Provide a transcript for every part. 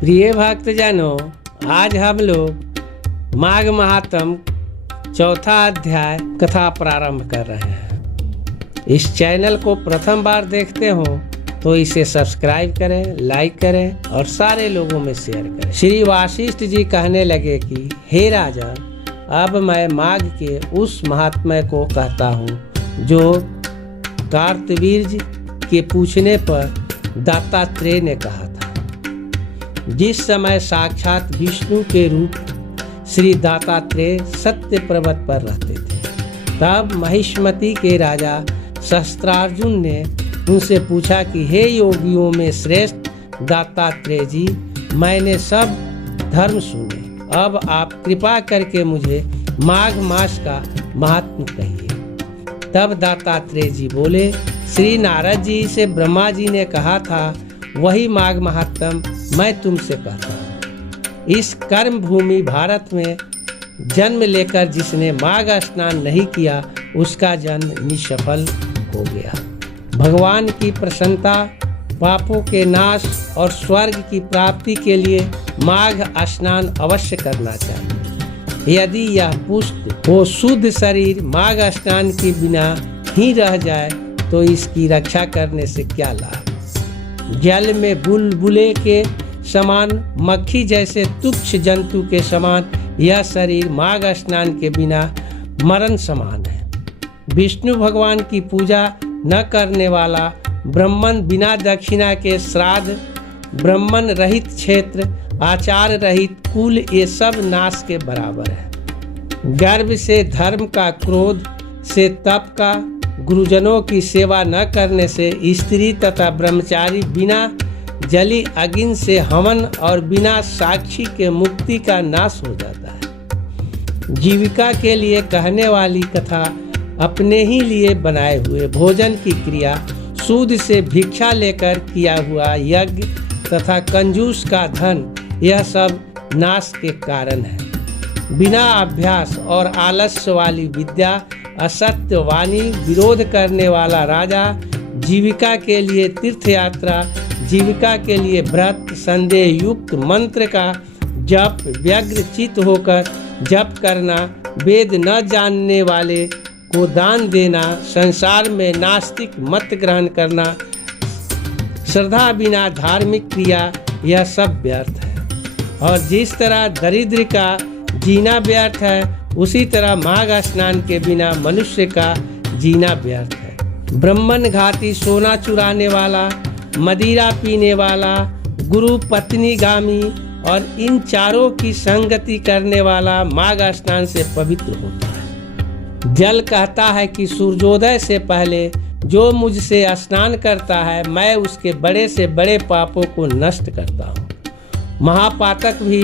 प्रिय भक्तजनों, आज हम लोग माघ महात्म चौथा अध्याय कथा प्रारंभ कर रहे हैं। इस चैनल को प्रथम बार देखते हो तो इसे सब्सक्राइब करें, लाइक करें और सारे लोगों में शेयर करें। श्री वाशिष्ठ जी कहने लगे कि हे राजा, अब मैं माघ के उस महात्म्य को कहता हूँ जो कार्तवीर्य के पूछने पर दत्तात्रेय ने कहा था। जिस समय साक्षात विष्णु के रूप श्री दत्तात्रेय सत्य पर्वत पर रहते थे, तब महिष्मति के राजा सहस्त्रार्जुन ने उनसे पूछा कि हे योगियों में श्रेष्ठ दत्तात्रेय जी, मैंने सब धर्म सुने, अब आप कृपा करके मुझे माघ मास का महात्म्य कहिए। तब दत्तात्रेय जी बोले, श्री नारद जी से ब्रह्मा जी ने कहा था, वही माघ महात्म्य मैं तुमसे कहता हूँ। इस कर्म भूमि भारत में जन्म लेकर जिसने माघ स्नान नहीं किया, उसका जन्म निष्फल हो गया। भगवान की प्रसन्नता, पापों के नाश और स्वर्ग की प्राप्ति के लिए माघ स्नान अवश्य करना चाहिए। यदि यह पुष्ट हो शुद्ध शरीर माघ स्नान के बिना ही रह जाए तो इसकी रक्षा करने से क्या लाभ। जल में बुलबुले के समान, मक्खी जैसे तुच्छ जंतु के समान यह शरीर माघ स्नान के बिना मरण समान है। विष्णु भगवान की पूजा न करने वाला ब्राह्मण बिना दक्षिणा के श्राद्ध, ब्राह्मण रहित क्षेत्र, आचार रहित कुल, ये सब नाश के बराबर है। गर्व से धर्म का, क्रोध से तप का, गुरुजनों की सेवा न करने से स्त्री तथा ब्रह्मचारी बिना जली अग्नि से हवन और बिना साक्षी के मुक्ति का नाश हो जाता है। जीविका के लिए कहने वाली कथा, अपने ही लिए बनाए हुए भोजन की क्रिया, सूद से भिक्षा लेकर किया हुआ यज्ञ तथा कंजूस का धन, यह सब नाश के कारण है। बिना अभ्यास और आलस्य वाली विद्या, असत्य वाणी, विरोध करने वाला राजा, जीविका के लिए तीर्थ यात्रा, जीविका के लिए व्रत, संदेह युक्त मंत्र का जप, व्यग्र चित्त होकर जप करना, वेद न जानने वाले को दान देना, संसार में नास्तिक मत ग्रहण करना, श्रद्धा बिना धार्मिक क्रिया, यह सब व्यर्थ है। और जिस तरह दरिद्र का जीना व्यर्थ है, उसी तरह माघ स्नान के बिना मनुष्य का जीना व्यर्थ है। ब्राह्मण घाती, सोना चुराने वाला, मदिरा पीने वाला, गुरु पत्नी गामी और इन चारों की संगति करने वाला माघ स्नान से पवित्र होता है। जल कहता है कि सूर्योदय से पहले जो मुझसे स्नान करता है, मैं उसके बड़े से बड़े पापों को नष्ट करता हूँ। महापातक भी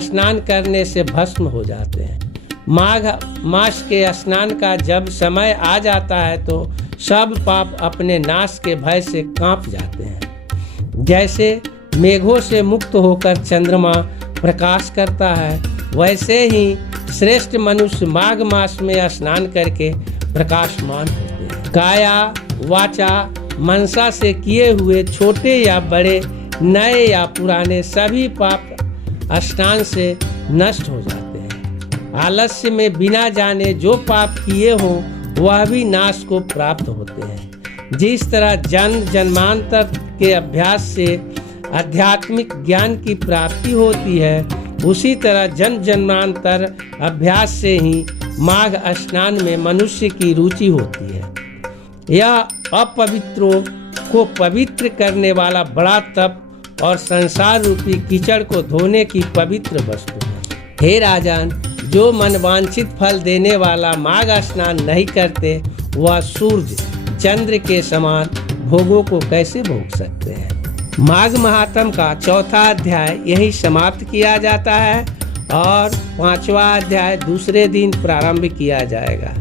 स्नान करने से भस्म हो जाते हैं। माघ मास के स्नान का जब समय आ जाता है तो सब पाप अपने नाश के भय से कांप जाते हैं। जैसे मेघों से मुक्त होकर चंद्रमा प्रकाश करता है, वैसे ही श्रेष्ठ मनुष्य माघ मास में स्नान करके प्रकाशमान होते हैं। काया, वाचा, मनसा से किए हुए छोटे या बड़े, नए या पुराने सभी पाप स्नान से नष्ट हो जाते हैं। आलस्य में बिना जाने जो पाप किए हों वह भी नाश को प्राप्त होते हैं। जिस तरह जन्म जन्मांतर के अभ्यास से आध्यात्मिक ज्ञान की प्राप्ति होती है, उसी तरह जन्म जन्मांतर अभ्यास से ही माघ स्नान में मनुष्य की रुचि होती है। यह अपवित्रों को पवित्र करने वाला बड़ा तप और संसार रूपी कीचड़ को धोने की पवित्र वस्तु है। हे राजन, जो मनवांछित फल देने वाला माघ स्नान नहीं करते, वह सूर्य चंद्र के समान भोगों को कैसे भोग सकते हैं। माघ महात्म का चौथा अध्याय यही समाप्त किया जाता है और 5वां अध्याय दूसरे दिन प्रारंभ किया जाएगा।